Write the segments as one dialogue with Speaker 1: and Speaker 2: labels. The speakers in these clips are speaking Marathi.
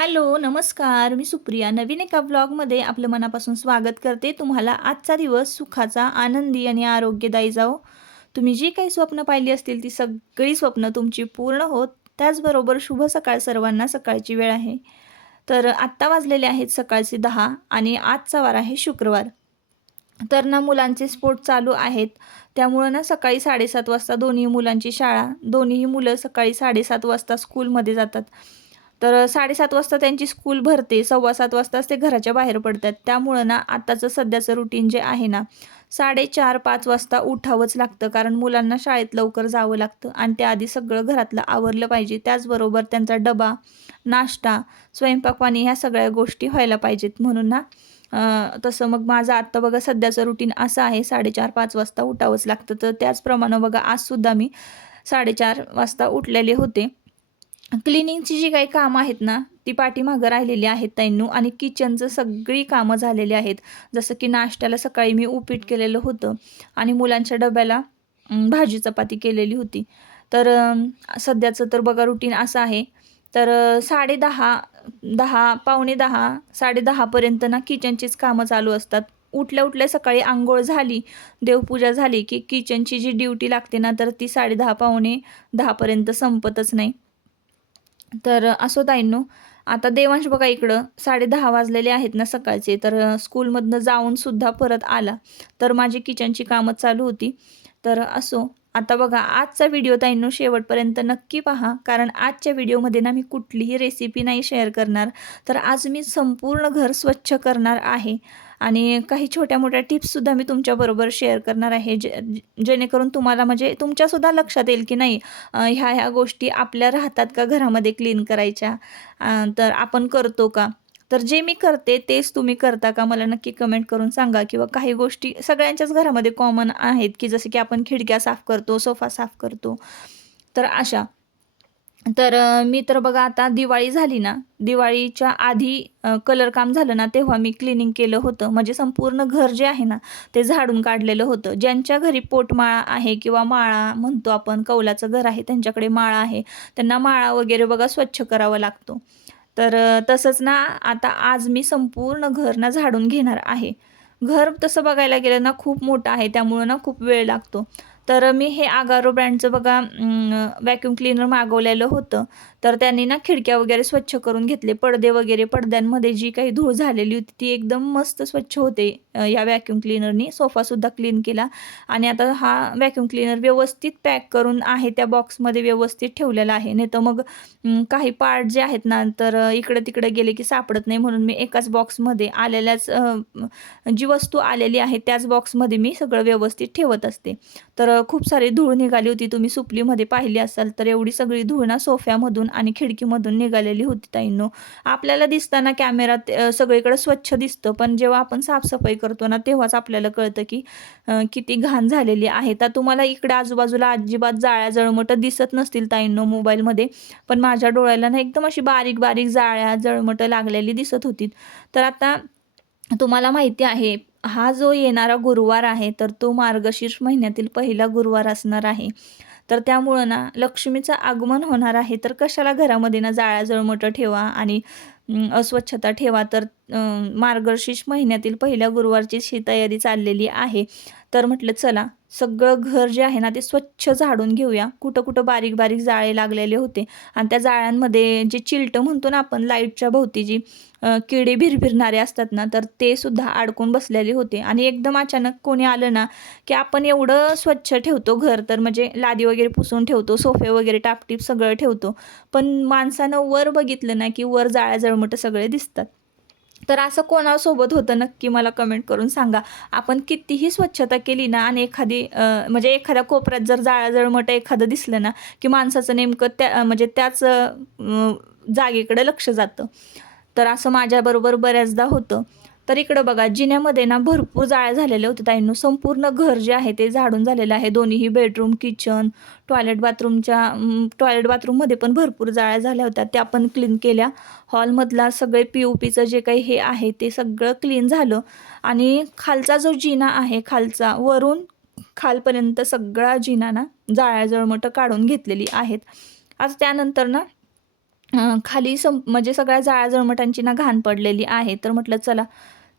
Speaker 1: हॅलो नमस्कार. मी सुप्रिया. नवीन एका व्लॉगमध्ये आपलं मनापासून स्वागत करते. तुम्हाला आजचा दिवस सुखाचा आनंदी आणि आरोग्यदायी जाओ तुम्ही जी काही स्वप्न पाहिली असतील ती सगळी स्वप्न तुमची पूर्ण होत. त्याचबरोबर शुभ सकाळ सर्वांना सकाळची वेळ आहे. तर आत्ता वाजलेले आहेत सकाळचे दहा आणि आजचा वार आहे शुक्रवार. तर ना मुलांचे स्पोर्ट चालू आहेत. त्यामुळं ना सकाळी साडेसात वाजता दोन्ही मुलांची शाळा दोन्ही मुलं सकाळी साडेसात वाजता स्कूलमध्ये जातात. तर साडेसात वाजता त्यांची स्कूल भरते सव्वा सात वाजताच ते घराच्या बाहेर पडतात. त्यामुळं ना आत्ताचं सध्याचं रुटीन जे आहे ना साडेचार पाच वाजता उठावंच लागतं. कारण मुलांना शाळेत लवकर जावं लागतं आणि त्याआधी सगळं घरातलं आवरलं पाहिजे. त्याचबरोबर त्यांचा डबा नाश्ता स्वयंपाकपाणी ह्या सगळ्या गोष्टी व्हायला पाहिजेत. म्हणून ना तसं मग माझं आत्ता बघा सध्याचं रुटीन असं आहे साडेचार पाच वाजता उठावंच लागतं. तर त्याचप्रमाणे बघा आजसुद्धा मी साडेचार वाजता उठलेले होते. क्लिनिंगची जी काही कामं आहेत ना ती पाठीमागं राहिलेली आहेत ताईंनू. आणि किचनचं सगळी कामं झालेली आहेत. जसं की नाश्त्याला सकाळी मी उपीट केलेलं होतं. आणि मुलांच्या डब्याला भाजी चपाती केलेली होती. तर सध्याचं तर बघा रुटीन असं आहे. तर साडे साडेदहा दहा पावणे दहा साडेदहापर्यंत ना किचनचीच कामं चालू असतात. उठल्या उठल्या सकाळी आंघोळ झाली देवपूजा झाली की किचनची जी ड्युटी लागते ना तर ती साडेदहा पावणे दहापर्यंत संपतच नाही. तर असो ताईंनो आता देवांश बघा इकडं साडे दहा वाजलेले आहेत ना सकाळचे तर स्कूलमधनं जाऊन सुद्धा परत आला. तर माझी किचनची कामं चालू होती. तर असो आता बघा आजचा व्हिडिओ ताईंनो शेवटपर्यंत नक्की पहा कारण आजच्या व्हिडिओमध्ये ना मी कुठलीही रेसिपी नाही शेअर करणार. तर आज मी संपूर्ण घर स्वच्छ करणार आहे. आणि काही छोट्या मोठ्या टिप्ससुद्धा मी तुमच्याबरोबर शेअर करणार आहे जे जेणेकरून तुम्हाला म्हणजे तुमच्यासुद्धा लक्षात येईल की नाही ह्या ह्या गोष्टी आपल्या राहतात का घरामध्ये क्लीन करायच्या? तर आपण करतो का? तर जे मी करते तेच तुम्ही करता का? मला नक्की कमेंट करून सांगा किंवा काही गोष्टी सगळ्यांच्याच घरामध्ये कॉमन आहेत की जसे की आपण खिडक्या साफ करतो सोफा साफ करतो. तर अशा. तर मी तर बघा आता दिवाळी झाली ना दिवाळीच्या आधी कलर काम झालं ना तेव्हा मी क्लिनिंग केलं होतं. म्हणजे संपूर्ण घर जे आहे ना ते झाडून काढलेलं होतं. ज्यांच्या घरी पोटमाळा आहे किंवा माळा म्हणतो आपण कौलाचं घर आहे त्यांच्याकडे माळा आहे. त्यांना माळा वगैरे बघा स्वच्छ करावा लागतो. तर तसंच ना आता आज मी संपूर्ण घर ना झाडून घेणार आहे. घर तसं बघायला गेलं ना खूप मोठं आहे. त्यामुळं ना खूप वेळ लागतो. तर मी हे आगारो ब्रँडचं बघा वॅक्युम क्लीनर मागवलेलं होतं. तर त्यांनी ना खिडक्या वगैरे स्वच्छ करून घेतले. पडदे वगैरे पडद्यांमध्ये जी काही धूळ झालेली होती ती एकदम मस्त स्वच्छ होते. या व्हॅक्यूम क्लीनरनी सोफासुद्धा क्लीन केला. आणि आता हा व्हॅक्यूम क्लीनर व्यवस्थित पॅक करून आहे त्या बॉक्समध्ये व्यवस्थित ठेवलेला आहे. नाही तर मग काही पार्ट जे आहेत ना तर इकडं तिकडं गेले की सापडत नाही म्हणून मी एकाच बॉक्समध्ये आलेल्याच जी वस्तू आलेली आहे त्याच बॉक्समध्ये मी सगळं व्यवस्थित ठेवत असते. तर खूप सारी धूळ निघाली होती. तुम्ही सुपलीमध्ये पाहिली असाल तर एवढी सगळी धूळ ना सोफ्यामधून आणि खिडकीमधून निघालेली होती ताईंनो. आपल्याला दिसताना कॅमेरात सगळीकडे स्वच्छ दिसतं. पण जेव्हा आपण साफसफाई करतो ना तेव्हाच आपल्याला कळतं की किती घाण झालेली आहे. तर तुम्हाला इकडे आजूबाजूला अजिबात जाळ्या जळमटं दिसत नसतील ताईंनो मोबाईलमध्ये. पण माझ्या डोळ्याला ना एकदम अशी बारीक बारीक जाळ्या जळमटं लागलेली दिसत होती तर आता तुम्हाला माहिती आहे हा जो येणारा गुरुवार आहे तर तो मार्गशीर्ष महिन्यातील पहिला गुरुवार असणार आहे. तर त्यामुळं ना लक्ष्मीचं आगमन होणार आहे तर कशाला घरामध्ये ना जाळ्या जळमटं ठेवा आणि अस्वच्छता ठेवा. तर मार्गशीर्ष महिन्यातील पहिल्या गुरुवारची ही तयारी चाललेली आहे. तर म्हटलं चला सगळं घर जे आहे ना ते स्वच्छ झाडून घेऊया. कुठं कुठं बारीक बारीक जाळे लागलेले होते. आणि त्या जाळ्यांमध्ये जे चिलटं म्हणतो ना आपण लाईटच्या भोवती जी किडे भिरभिरणारे असतात ना तर ते सुद्धा अडकून बसलेले होते. आणि एकदम अचानक कोणी आलं ना की आपण एवढं स्वच्छ ठेवतो घर तर म्हणजे लादी वगैरे पुसून ठेवतो सोफे वगैरे टापटीप सगळं ठेवतो. पण माणसानं वर बघितलं ना की वर जाळ्या जळमटं सगळे दिसतात. तर असं कोणासोबत होतं नक्की मला कमेंट करून सांगा. आपण कितीही स्वच्छता केली ना आणि एखादी म्हणजे एखाद्या कोपऱ्यात जर जाळाजळ जळमटं एखादं दिसलं ना की माणसाचं नेमकं त्या म्हणजे त्याच जागेकडे लक्ष जातं. तर असं माझ्याबरोबर बऱ्याचदा होतं. तर इकडं बघा जिन्यामध्ये ना भरपूर जाळ्या झालेल्या होत्या ताईंनो. संपूर्ण घर जे आहे ते झाडून झालेलं आहे. दोन्हीही बेडरूम किचन टॉयलेट बाथरूमच्या टॉयलेट बाथरूममध्ये पण भरपूर जाळ्या झाल्या होत्या. त्या पण क्लीन केल्या. हॉलमधला सगळे पी ओ पीचं जे काही हे आहे ते सगळं क्लीन झालं. आणि खालचा जो जिना आहे खालचा वरून खालपर्यंत सगळा जिना ना जाळ्या जळमटं काढून घेतलेली आहेत. आज त्यानंतर ना खाली सं म्हणजे सगळ्या जाळ्या जळमटांची ना घाण पडलेली आहे. तर म्हटलं चला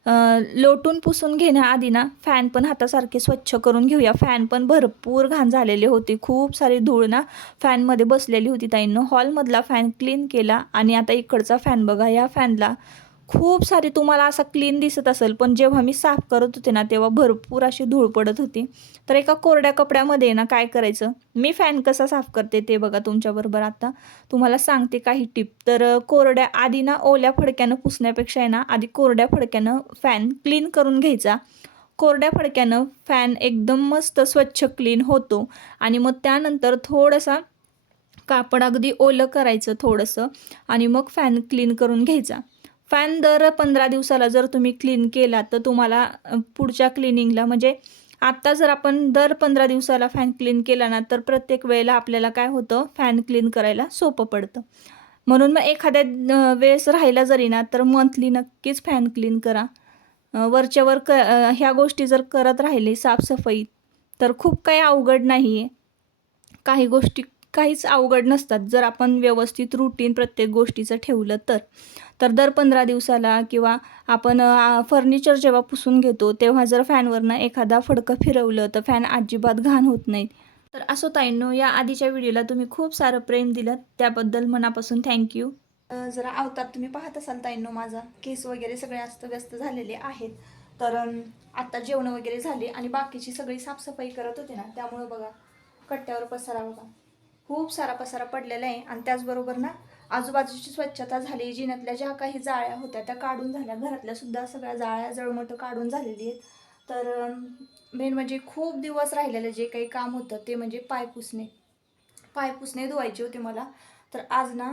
Speaker 1: लोटून पुसून घेण्याआधी ना फॅन पण हातासारखे स्वच्छ करून घेऊया. फॅन पण भरपूर घाण झालेली होती. खूप सारी धूळ ना फॅनमध्ये बसलेली होती ताईंनं. हॉलमधला फॅन क्लीन केला आणि आता इकडचा फॅन बघा. या फॅनला खूप सारी तुम्हाला असा क्लीन दिसत असेल पण जेव्हा मी साफ करत होते ना तेव्हा भरपूर अशी धूळ पडत होती. तर एका कोरड्या कपड्यामध्ये ना काय करायचं? मी फॅन कसा साफ करते ते बघा तुमच्याबरोबर आता. तुम्हाला सांगते काही टिप तर कोरड्या आधी ना ओल्या फडक्यानं पुसण्यापेक्षा आहे ना आधी कोरड्या फडक्यानं फॅन क्लीन करून घ्यायचा. कोरड्या फडक्यानं फॅन एकदम मस्त स्वच्छ क्लीन होतो. आणि मग त्यानंतर थोडासा कापड अगदी ओलं करायचं थोडंसं. आणि मग फॅन क्लीन करून घ्यायचा. फॅन दर पंधरा दिवसाला जर तुम्ही क्लीन केला तर तुम्हाला पुढच्या क्लिनिंगला म्हणजे आत्ता जर आपण दर पंधरा दिवसाला फॅन क्लीन केला ना तर प्रत्येक वेळेला आपल्याला काय होतं? फॅन क्लीन करायला सोपं पडतं. म्हणून मग एखाद्या वेळेस राहिला जरी ना तर मंथली नक्कीच फॅन क्लीन करा. वरच्यावर क ह्या गोष्टी जर करत राहिले साफसफाई तर खूप काही अवघड नाही आहे काही गोष्टी काहीच अवघड नसतात. जर आपण व्यवस्थित रुटीन प्रत्येक गोष्टीचं ठेवलं तर. तर दर पंधरा दिवसाला किंवा आपण फर्निचर जेव्हा पुसून घेतो तेव्हा जर फॅनवरनं एखादा फडकं फिरवलं तर फॅन अजिबात घाण होत नाहीत तर असो ताईंनो या आधीच्या व्हिडिओला तुम्ही खूप सारं प्रेम दिलं. त्याबद्दल मनापासून थँक्यू जरा अवतार तुम्ही पाहत असाल ताईंनो माझा. केस वगैरे सगळे अस्तव्यस्त झालेले आहेत. तर आत्ता जेवणं जेवण वगैरे झाले आणि बाकीची सगळी साफसफाई करत होते ना त्यामुळं बघा कट्ट्यावर पसरा बघा खूप सारा पसारा पडलेला आहे. आणि त्याचबरोबर ना आजूबाजूची स्वच्छता झाली जिन्यातल्या ज्या काही जाळ्या होत्या त्या काढून झाल्या. घरातल्या सुद्धा सगळ्या जाळ्या जळमटं काढून झालेली आहेत. तर मेन म्हणजे खूप दिवस राहिलेलं जे काही काम होतं ते म्हणजे पाय पुसणे. पाय पुसणे धुवायचे होते मला. तर आज ना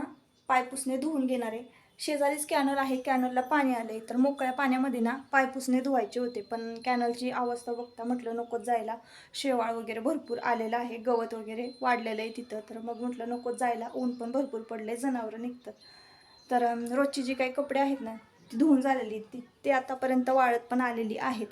Speaker 1: पाय पुसणे धुवून घेणार आहे. शेजारीच कॅनल आहे कॅनलला पाणी आले तर मोकळ्या पाण्यामध्ये ना पाय पुसणे धुवायचे होते. पण कॅनलची अवस्था बघता म्हटलं नकोच जायला. शेवाळ वगैरे भरपूर आलेलं आहे. गवत वगैरे वाढलेलं आहे तिथं. तर मग म्हटलं नकोच जायला. ऊन पण भरपूर पडले जनावरं निघतात. तर रोजची जी काही कपडे आहेत ना ती धुवून झालेली आहेत. ती ते आतापर्यंत वाळत पण आलेली आहेत.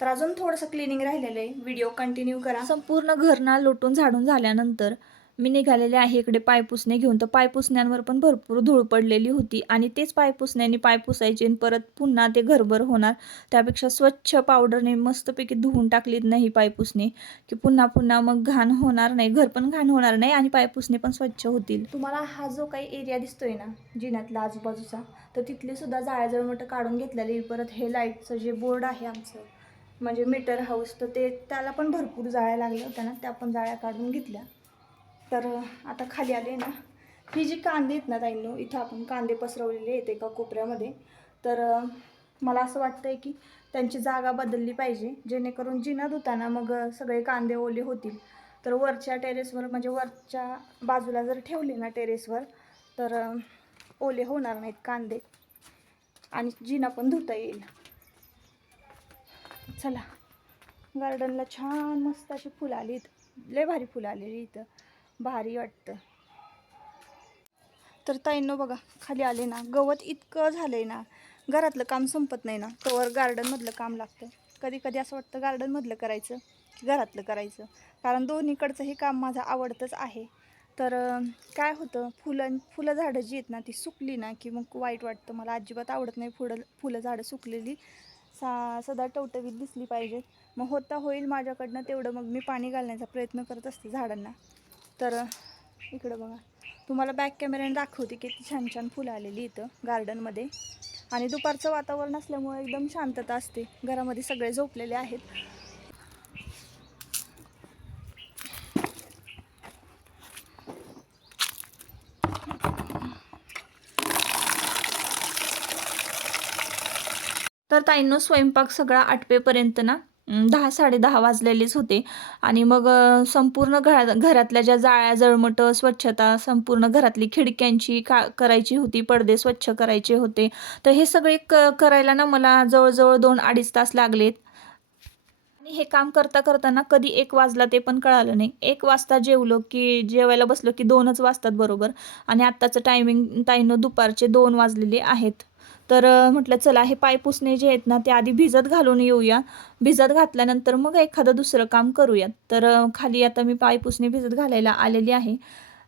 Speaker 1: तर अजून थोडंसं क्लिनिंग राहिलेलं आहे. व्हिडिओ कंटिन्यू करा. संपूर्ण घर ना लोटून झाडून झाल्यानंतर मी निघालेले आहे इकडे पायपुसणे घेऊन. तर पायपुसण्यांवर पण भरपूर धूळ पडलेली होती. आणि तेच पायपुसण्याने पाय पुसायचे आणि परत पुन्हा ते घरभर होणार. त्यापेक्षा स्वच्छ पावडरने मस्तपैकी धुवून टाकलीत नाही पायपुसणे की पुन्हा पुन्हा मग घाण होणार नाही. घर पण घाण होणार नाही आणि पायपुसणे पण स्वच्छ होतील. तुम्हाला हा जो काही एरिया दिसतोय ना जिन्यातला आजूबाजूचा तर तिथली सुद्धा जाळ्याजवळ मोठं काढून घेतलेली परत हे लाईटचं जे बोर्ड आहे आमचं म्हणजे मीटर हाऊस तर ते त्याला पण भरपूर जाळ्या लागल्या होत्या ना. त्या पण जाळ्या काढून घेतल्या. तर आता खाली आले ना. ही जी कांदे आहेत ना ताईंनो इथं आपण कांदे पसरवलेले आहेत एका कोपऱ्यामध्ये. तर मला असं वाटतं आहे की त्यांची जागा बदलली पाहिजे जेणेकरून जिना धुताना मग सगळे कांदे ओले होतील. तर वरच्या टेरेसवर म्हणजे वरच्या बाजूला जर ठेवले ना टेरेसवर तर ओले होणार नाहीत कांदे. आणि जिना पण धुता येईल. चला. गार्डनला छान मस्त अशी फुलं आली लय भारी फुलं आलेली इथं. भारी वाटतं. तर ताईंनो बघा खाली आले ना गवत इतकं झालं आहे ना घरातलं काम संपत नाही ना तोवर गार्डनमधलं काम लागतं. कधी कधी असं वाटतं गार्डनमधलं करायचं की घरातलं करायचं. कारण दोन्हीकडचं हे काम माझं आवडतंच आहे. तर काय होतं फुलं फुलं झाडं जी आहेत ना ती सुकली ना की मग वाईट वाटतं. मला अजिबात आवडत नाही फुलं फुलं झाडं सुकलेली. सा सदा टवटवीत दिसली पाहिजेत. मग होता होईल माझ्याकडनं तेवढं मग मी पाणी घालण्याचा प्रयत्न करत असते झाडांना. तर इकडं बघा. तुम्हाला बॅक कॅमेऱ्याने दाखवते किती छान छान फुलं आलेली इथं गार्डनमध्ये आणि दुपारचं वातावरण असल्यामुळे एकदम शांतता असते. घरामध्ये सगळे झोपलेले आहेत. तर ताईंनो स्वयंपाक सगळा आठवेपर्यंत ना? दहा साडेदहा वाजलेलेच होते. आणि मग संपूर्ण घरा घरातल्या ज्या जाळ्या जळमटं स्वच्छता संपूर्ण घरातली खिडक्यांची का करायची होती पडदे स्वच्छ करायचे होते. तर हे सगळे क करायला ना मला जवळजवळ दोन अडीच तास लागलेत. आणि हे काम करता करताना कधी एक वाजला ते पण कळालं नाही. एक वाजता जेवलो की जेवायला बसलो की दोनच वाजतात बरोबर. आणि आत्ताचं टायमिंग ताईनं दुपारचे दोन वाजलेले आहेत. तर म्हटलं चला हे पाय पुसणे जे आहेत ना ते आधी भिजत घालून येऊया. भिजत घातल्यानंतर मग एखादं दुसरं काम करूयात. तर खाली आता मी पाय पुसणे भिजत घालायला आलेली आहे.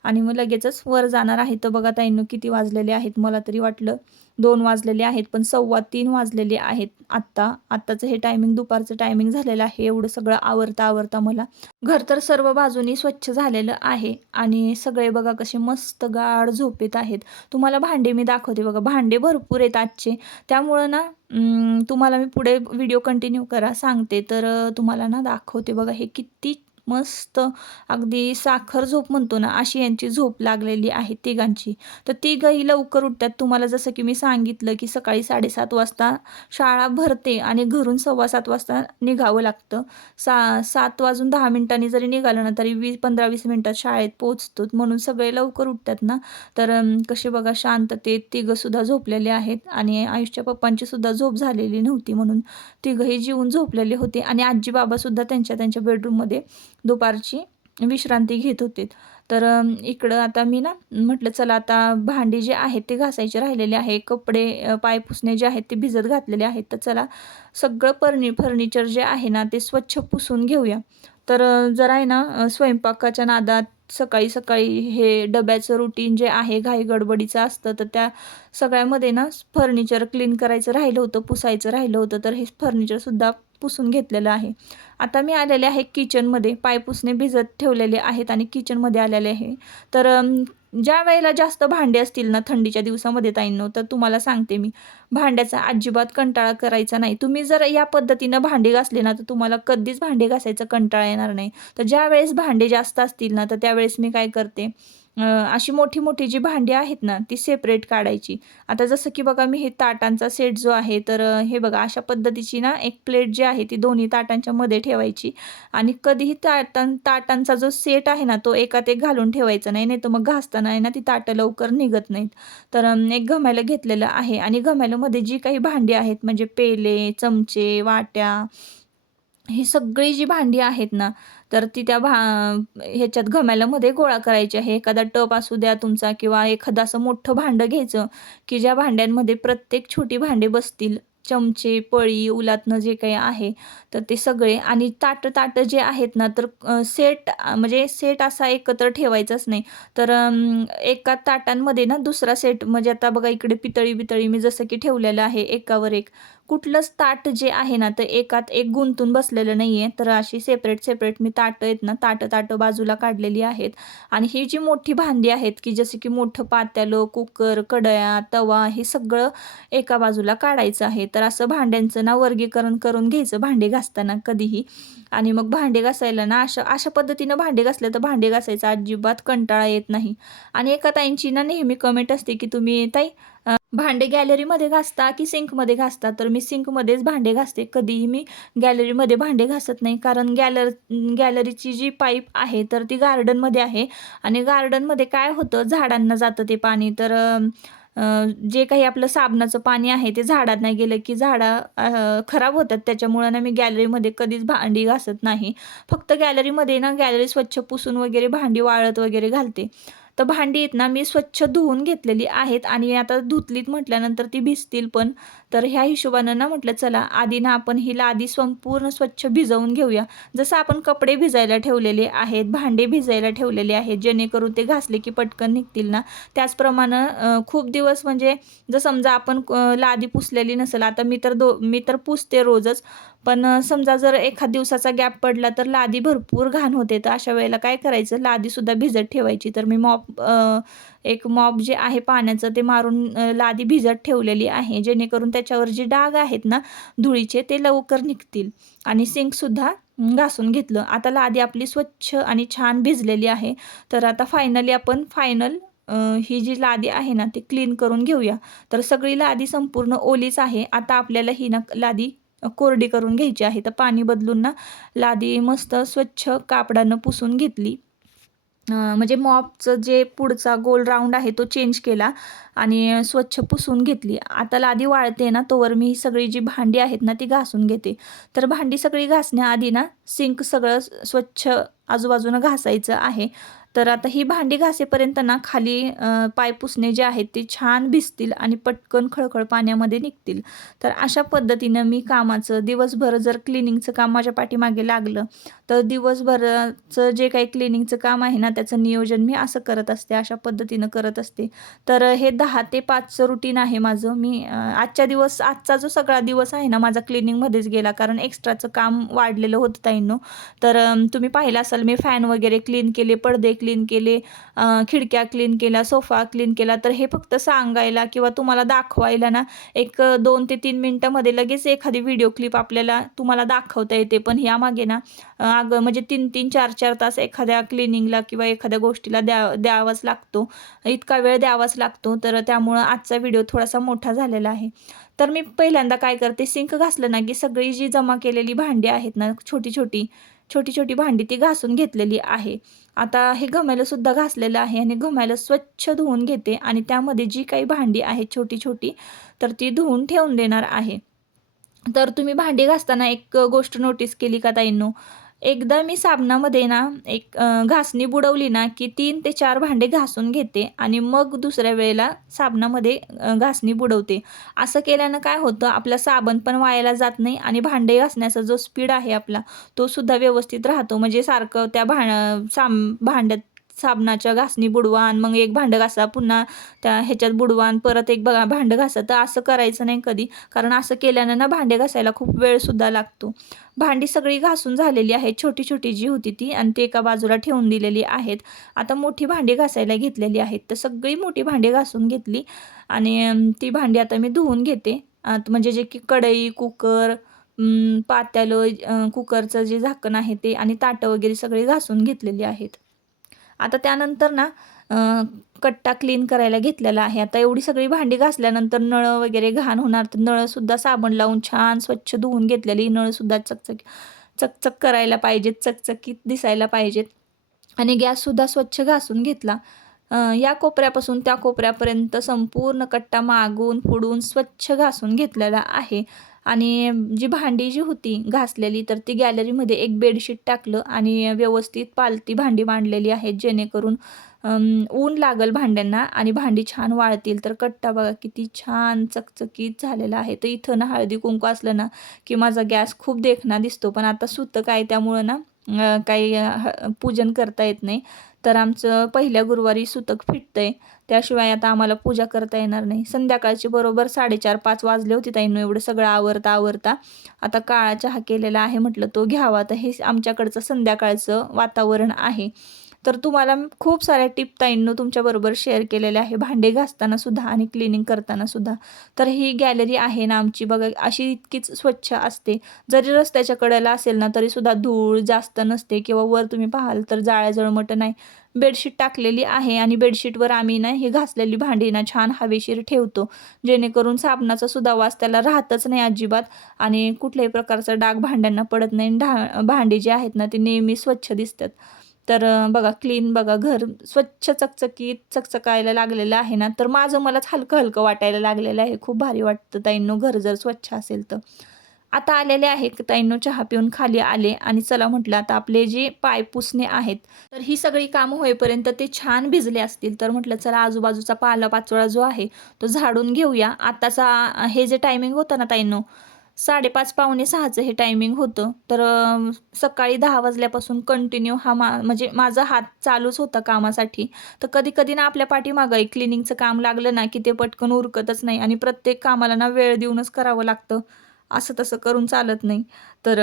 Speaker 1: आणि मग लगेचच वर जाणार आहे. तर बघा ताईंनो किती वाजलेले आहेत? मला तरी वाटलं दोन वाजलेले आहेत पण सव्वा तीन वाजलेले आहेत आत्ता. आत्ताचं हे टायमिंग दुपारचं टायमिंग झालेलं आहे. एवढं सगळं आवरता आवरता मला घर तर सर्व बाजूनी स्वच्छ झालेलं आहे. आणि सगळे बघा कसे मस्त गाढ झोपेत आहेत. तुम्हाला भांडे मी दाखवते बघा. भांडे भरपूर आहेत आजचे. त्यामुळं ना तुम्हाला मी पुढे व्हिडिओ कंटिन्यू करा सांगते. तर तुम्हाला ना दाखवते बघा हे किती मस्त अगदी साखर झोप म्हणतो ना अशी यांची झोप लागलेली आहे तिघांची. तर तिघही लवकर उठतात. तुम्हाला जसं की मी सांगितलं की सकाळी साडेसात वाजता शाळा भरते आणि घरून सव्वा सात वाजता निघावं लागतं. सा सात वाजून दहा मिनिटांनी जरी निघालं ना तरी वीस पंधरा वीस मिनिटात शाळेत पोहोचतो म्हणून सगळे लवकर उठतात ना. तर कसे बघा शांततेत तिघंसुद्धा झोपलेले आहेत आणि आयुषच्या पप्पांची सुद्धा झोप झालेली नव्हती म्हणून तिघंही जीवन झोपलेले होते. आणि आजी बाबासुद्धा त्यांच्या त्यांच्या बेडरूममध्ये दुपारची विश्रांती घेत होते. तर इकडं आता मी ना म्हटलं चला आता भांडी जे आहेत ते घासायचे राहिलेले आहे. कपडे पाय पुसणे जे आहेत ते भिजत घातलेले आहेत. तर चला सगळं फर्नि फर्निचर जे आहे ना ते स्वच्छ पुसून घेऊया. तर जरा आहे ना स्वयंपाकाच्या नादात सकाळी सकाळी हे डब्याचं रुटीन जे आहे घाई गडबडीचं असतं तर त्या सगळ्यामध्ये ना फर्निचर क्लीन करायचं राहिलं होतं पुसायचं राहिलं होतं. तर हे फर्निचरसुद्धा पुसून घेतलेलं आहे. आता मी आलेले आहे किचनमध्ये. पाय पुसणे भिजत ठेवलेले आहेत आणि किचनमध्ये आलेले आहे. तर ज्या वेळेला जास्त भांडे असतील ना थंडीच्या दिवसामध्ये ताईंनो तर तुम्हाला सांगते मी. भांड्याचा अजिबात कंटाळा करायचा नाही. तुम्ही जर या पद्धतीनं भांडे घासले ना तर तुम्हाला कधीच भांडे घासायचा कंटाळा येणार नाही. तर ज्या वेळेस भांडे जास्त असतील ना तर त्यावेळेस मी काय करते अशी मोठी मोठी जी भांडी आहेत ना ती सेपरेट काढायची. आता जसं की बघा मी हे ताटांचा सेट जो आहे तर हे बघा अशा पद्धतीची ना एक प्लेट जी आहे ती दोन्ही ताटांच्या मध्ये ठेवायची. आणि कधीही ताटां ताटांचा जो सेट आहे ना तो एकात एक घालून ठेवायचा नाही नाही तर मग घासताना आहे ना ती ताटं लवकर निघत नाहीत. तर एक घमेलं घेतलेलं आहे. आणि घमेल्यामध्ये जी काही भांडी आहेत म्हणजे पेले चमचे वाट्या ही सगळी जी भांडी आहेत ना तर ती त्या भा ह्याच्यात घमेल्यामध्ये गोळा करायची आहे. एखादा टप असू द्या तुमचा किंवा एखादं असं मोठं भांडं घ्यायचं की ज्या भांड्यांमध्ये प्रत्येक छोटी भांडे बसतील. चमचे पळी उलातनं जे काही आहे तर ते सगळे आणि ताटं ताटं जे आहेत ना तर सेट म्हणजे सेट असा एकत्र ठेवायचाच नाही. तर एका ताटांमध्ये ना दुसरा सेट म्हणजे आता बघा इकडे पितळी बितळी मी जसं की ठेवलेलं आहे एकावर एक. कुठलंच ताट जे आहे ना तर एकात एक गुंतून बसलेलं नाही आहे. तर अशी सेपरेट सेपरेट मी ताटं आहेत ना ताटं ताटं बाजूला काढलेली आहेत. आणि ही जी मोठी भांडी आहेत की जसे की मोठं पात्यालं कुकर कढया तवा हे सगळं एका बाजूला काढायचं आहे. तर असं भांड्यांचं ना वर्गीकरण करून घ्यायचं भांडे घासताना कधीही. आणि मग भांडे घासायला ना अशा अशा पद्धतीनं भांडे घासले तर भांडे घासायचा अजिबात कंटाळा येत नाही. आणि एका ताईंची ना नेहमी कमेंट असते की तुम्ही ताई भांडे गॅलरीमध्ये घासता की सिंकमध्ये घासता? तर मी सिंकमध्येच भांडे घासते. कधीही मी गॅलरीमध्ये भांडे घासत नाही. कारण गॅलर गॅलरीची जी पाईप आहे तर ती गार्डनमध्ये आहे. आणि गार्डनमध्ये काय होतं? झाडांना जातं ते पाणी. तर जे काही आपलं साबणाचं पाणी आहे ते झाडात नाही गेलं की झाडं खराब होतात. त्याच्यामुळं ना मी गॅलरीमध्ये कधीच भांडी घासत नाही. फक्त गॅलरीमध्ये ना गॅलरी स्वच्छ पुसून वगैरे भांडी वाळत वगैरे घालते. तर भांडी आहेत ना मी स्वच्छ धुवून घेतलेली आहेत आणि आता धुतलीत म्हटल्यानंतर ती भिजतील पण. तर ह्या हिशोबानं ना म्हटलं चला आधी ना आपण हिला आधी संपूर्ण स्वच्छ भिजवून घेऊया. जसं आपण कपडे भिजायला ठेवलेले आहेत भांडे भिजायला ठेवलेले आहेत जेणेकरून ते घासले की पटकन निघतील ना. त्याचप्रमाणे खूप दिवस म्हणजे जर समजा आपण लादी पुसलेली नसेल आता मी तर दो मी तर पुसते रोजच. पण समजा जर एखाद दिवसाचा गॅप पडला तर लादी भरपूर घाण होते. तर अशा वेळेला काय करायचं? लादीसुद्धा भिजत ठेवायची. तर मी मॉप एक मॉप जे आहे पाण्याचं ते मारून लादी भिजत ठेवलेली आहे. जेणेकरून त्याच्यावर जे डाग आहेत ना धुळीचे ते लवकर निघतील. आणि सिंकसुद्धा घासून घेतलं. आता लादी आपली स्वच्छ आणि छान भिजलेली आहे. तर आता फायनली आपण फायनल ही जी लादी आहे ना ती क्लीन करून घेऊया. तर सगळी लादी संपूर्ण ओलीच आहे. आता आपल्याला ही ना लादी कोरडी करून घ्यायची आहे. तर पाणी बदलून ना लादी मस्त स्वच्छ कापडानं पुसून घेतली. म्हणजे मॉपचं जे पुढचा गोल राऊंड आहे तो चेंज केला आणि स्वच्छ पुसून घेतली. आता लादी वाळते ना तोवर मी ही सगळी जी भांडी आहेत ना ती घासून घेते. तर भांडी सगळी घासण्याआधी ना सिंक सगळं स्वच्छ आजूबाजूनं घासायचं आहे. तर आता ही भांडी घासेपर्यंत ना खाली पाय पुसणे जे आहेत ते छान भिजतील आणि पटकन खळखळ पाण्यामध्ये निघतील. तर अशा पद्धतीनं मी कामाचं दिवसभर जर क्लिनिंगचं काम माझ्या पाठीमागे लागलं तर दिवसभराचं जे काही क्लिनिंगचं काम आहे ना त्याचं नियोजन मी असं करत असते अशा पद्धतीनं करत असते. तर हे दहा ते पाचचं रुटीन आहे माझं. मी आजच्या दिवस आजचा जो सगळा दिवस आहे ना माझा क्लिनिंगमध्येच गेला कारण एक्स्ट्राचं काम वाढलेलं होतं ताईंनो. तर तुम्ही पाहिलं असाल मी फॅन वगैरे क्लीन केले पडदे क्लीन केले खिडक्या क्लीन केल्या सोफा क्लीन केला तर हे फक्त सांगायला किंवा तुम्हाला दाखवायला ना एक दोन ते तीन मिनटामध्ये लगेच एखादी व्हिडिओ क्लिप आपल्याला तुम्हाला दाखवता येते. पण यामागे ना अ, अगं म्हणजे तीन तीन चार चार तास एखाद्या क्लिनिंगला किंवा एखाद्या गोष्टीला द्या द्यावाच लागतो. इतका वेळ द्यावाच लागतो. तर त्यामुळं आजचा व्हिडिओ थोडासा मोठा झालेला आहे. तर मी पहिल्यांदा काय करते सिंक घासलं ना की सगळी जी जमा केलेली भांडी आहेत ना छोटी छोटी छोटी छोटी भांडी ती घासून घेतलेली आहे. आता हे घमेलं सुद्धा घासलेलं आहे आणि घमेलं स्वच्छ धुवून घेते आणि त्यामध्ये जी काही भांडी आहेत छोटी छोटी तर ती धुवून ठेवून देणार आहे. तर तुम्ही भांडी घासताना एक गोष्ट नोटीस केली का ताईंनो? एकदा मी साबणामध्ये ना एक घासणी बुडवली ना की तीन ते चार भांडे घासून घेते आणि मग दुसऱ्या वेळेला साबणामध्ये घासणी बुडवते. असं केल्यानं काय होतं आपला साबण पण वायाला जात नाही आणि भांडे घासण्याचा जो स्पीड आहे आपला तो सुद्धा व्यवस्थित राहतो. म्हणजे सारखं त्या भां साम भांड्यात साबणाच्या घासणी बुडवान मग एक भांडं घासा पुन्हा त्या ह्याच्यात बुडवान परत एक बघा भांडं घासा. तर असं करायचं नाही कधी कारण असं केल्यानं ना भांडे घासायला खूप वेळसुद्धा लागतो. भांडी सगळी घासून झालेली आहे छोटी छोटी जी होती ती आणि ती एका बाजूला ठेवून दिलेली आहेत. आता मोठी भांडी घासायला घेतलेली आहेत. तर सगळी मोठी भांडी घासून घेतली आणि ती भांडी आता मी धुवून घेते. आत म्हणजे जे की कढई कुकर पात्यालं कुकरचं जे झाकण आहे ते आणि ताटं वगैरे सगळी घासून घेतलेली आहेत. आता त्यानंतर ना कट्टा क्लीन करायला घेतलेला आहे. आता एवढी सगळी भांडी घासल्यानंतर नळ वगैरे घाण होणार. तर नळसुद्धा साबण लावून छान स्वच्छ धुवून घेतलेली. नळसुद्धा चकचक चकचक करायला पाहिजेत चकचकीत दिसायला पाहिजेत. आणि गॅससुद्धा स्वच्छ घासून घेतला. या कोपऱ्यापासून त्या कोपऱ्यापर्यंत संपूर्ण कट्टा मागून फुडून स्वच्छ घासून घेतलेला आहे. आणि जी भांडी जी होती घासलेली तर ती गॅलरीमध्ये एक बेडशीट टाकलं आणि व्यवस्थित पालती भांडी मांडलेली आहेत जेणेकरून ऊन लागल भांड्यांना आणि भांडी छान वाळतील. तर कट्टा बघा किती छान चकचकीत झालेला आहे. तर इथं ना हळदी कुंकू असलं ना की माझा गॅस खूप देखणा दिसतो. पण आता सुतं काय त्यामुळं ना काही ह- पूजन करता येत नाही. तर आमचं पहिल्या गुरुवारी सुतक फिटतं आहे त्याशिवाय आता आम्हाला पूजा करता येणार नाही. संध्याकाळची बरोबर साडेचार पाच वाजले होते ताईंनो एवढं सगळं आवरता आवरता. आता काळा चहा केलेला आहे म्हटलं तो घ्यावा. तर हे आमच्याकडचं संध्याकाळचं वातावरण आहे. तर तुम्हाला खूप साऱ्या टिप ताईंनो तुमच्याबरोबर शेअर केलेल्या आहे. भांडे घासताना सुद्धा आणि क्लिनिंग करताना सुद्धा. तर ही गॅलरी आहे ना आमची. बघा अशी इतकीच स्वच्छ असते. जरी रस्त्याच्या कडेला असेल ना तरी सुद्धा धूळ जास्त नसते किंवा वर तुम्ही पाहाल तर जाळ्याजळमटं नाही. बेडशीट टाकलेली आहे आणि बेडशीटवर आम्ही ना ही घासलेली भांडी ना छान हवेशीर ठेवतो. जेणेकरून साबणाचा सुद्धा वास त्याला राहतच नाही अजिबात आणि कुठल्याही प्रकारचा डाग भांड्यांना पडत नाही. ढा भांडी जी आहेत ना ती नेहमी स्वच्छ दिसतात. तर बघा क्लीन बघा घर स्वच्छ चकचकीत चकचकायला लागलेलं आहे ना तर माझं मलाच हलकं हलकं वाटायला लागलेलं आहे. खूप भारी वाटतं ताईंनो घर जर स्वच्छ असेल तर. आता आलेले आहे ताईंनो चहा पिऊन खाली आले आणि चला म्हटलं आता आपले जे पाय पुसणे आहेत तर ही सगळी कामं होईपर्यंत ते छान भिजले असतील. तर म्हटलं चला आजूबाजूचा पाला पाचोळा जो आहे तो झाडून घेऊया. आताचा हे जे टायमिंग होतं ना ताईंनो साडेपाच पावणे सहाचं हे टायमिंग होतं. तर सकाळी दहा वाजल्यापासून कंटिन्यू हा मा म्हणजे माझा हात चालूच होता कामासाठी. तर कधी कधी ना आपल्या पाठीमागं क्लिनिंगचं काम लागलं ना की ते पटकन उरकतच नाही आणि प्रत्येक कामाला ना वेळ देऊनच करावं लागतं. असं तसं करून चालत नाही. तर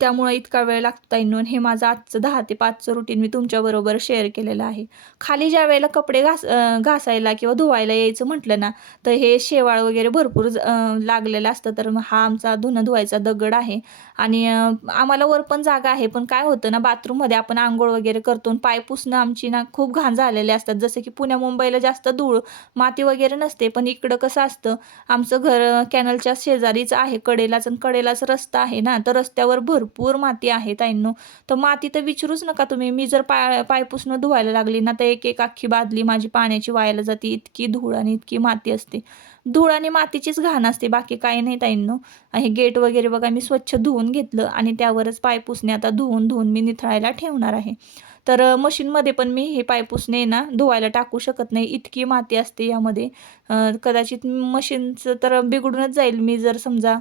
Speaker 1: त्यामुळं इतका वेळ लागतो म्हणून हे माझं आजचं दहा ते पाचचं रुटीन मी तुमच्याबरोबर शेअर केलेलं आहे. खाली ज्या वेळेला कपडे घास घासायला किंवा धुवायला यायचं म्हटलं ना तर हे शेवाळ वगैरे भरपूर लागलेलं असतं. तर मग हा आमचा धुणं धुवायचा दगड आहे. आणि आम्हाला वर पण जागा आहे. पण काय होतं ना बाथरूममध्ये आपण आंघोळ वगैरे करतो आणि पाय पुसणं आमची ना खूप घाण झालेले असतात. जसं की पुण्या मुंबईला जास्त धूळ माती वगैरे नसते. पण इकडं कसं असतं आमचं घर कॅनलच्या शेजारीच आहे. कडेलाच आणि कडेलाच रस्ता आहे ना तर रस्त्यावर भरपूर माती आहे ताईंनो. तर माती तर विचारूच नका तुम्ही. मी जर पाय पायपुसणं धुवायला लागली ना तर एक एक अख्खी बादली माझी पाण्याची वायाला जाते. इतकी धूळ आणि इतकी माती असते. धूळ आणि मातीचीच घाण असते बाकी काही नाही ताईंनो. हे गेट वगैरे बघा मी स्वच्छ धुवून घेतलं आणि त्यावरच पाय पुसणे आता धुवून धुवून मी निथळायला ठेवणार आहे. तर मशीनमध्ये पण मी हे पायपुसणे ना धुवायला टाकू शकत नाही. इतकी माती असते यामध्ये. कदाचित मशीनचं तर बिघडूनच जाईल. मी जर समजा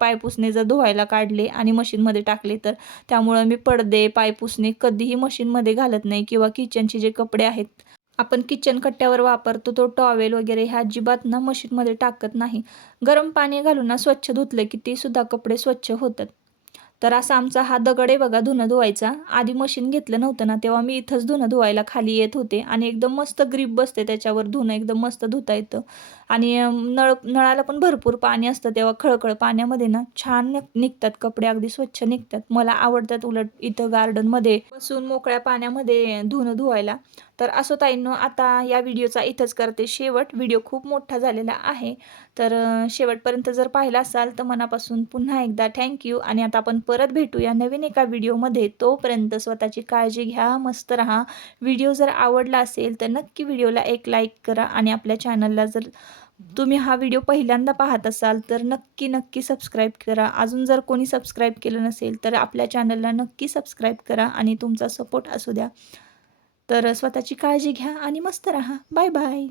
Speaker 1: पायपुसणे जर धुवायला काढले आणि मशीनमध्ये टाकले तर त्यामुळं मी पडदे पायपुसणे कधीही मशीनमध्ये घालत नाही किंवा किचनचे जे कपडे आहेत आपण किचन कट्ट्यावर वापरतो तो टॉवेल वगैरे ह्या अजिबात ना मशीनमध्ये टाकत नाही. गरम पाणी घालून स्वच्छ धुतलं की ते सुद्धा कपडे स्वच्छ होतात. तर असा आमचा हा दगड आहे बघा धुणं धुवायचा. आधी मशीन घेतलं नव्हतं ना तेव्हा मी इथंच धुणं धुवायला खाली येत होते आणि एकदम मस्त ग्रीप बसते त्याच्यावर धुणं एकदम मस्त धुता येतं. आणि नळ नळाला पण भरपूर पाणी असतं तेव्हा खळखळ पाण्यामध्ये ना छान निघतात कपडे अगदी स्वच्छ निघतात. मला आवडतात उलट इथं गार्डनमध्ये बसून मोकळ्या पाण्यामध्ये धुणं धुवायला. तर असो ताईंनो आता या व्हिडिओचा इथंच करते शेवट. व्हिडिओ खूप मोठा झालेला आहे. तर शेवटपर्यंत जर पाहिला असाल तर मनापासून पुन्हा एकदा थँक्यू आणि आता आपण परत भेटूया नवीन एका व्हिडिओमध्ये. तोपर्यंत स्वतःची काळजी घ्या मस्त राहा. व्हिडिओ जर आवडला असेल तर नक्की व्हिडिओला एक लाईक करा. आणि आपल्या चॅनलला जर तुम्ही हा व्हिडिओ पहिल्यांदा पाहत असाल तर नक्की नक्की सबस्क्राईब करा. अजून जर कोणी सबस्क्राईब केलं नसेल तर आपल्या चॅनलला नक्की सबस्क्राईब करा. आणि तुमचा सपोर्ट असू द्या. तर स्वतःची काळजी घ्या आणि मस्त राहा. Bye bye.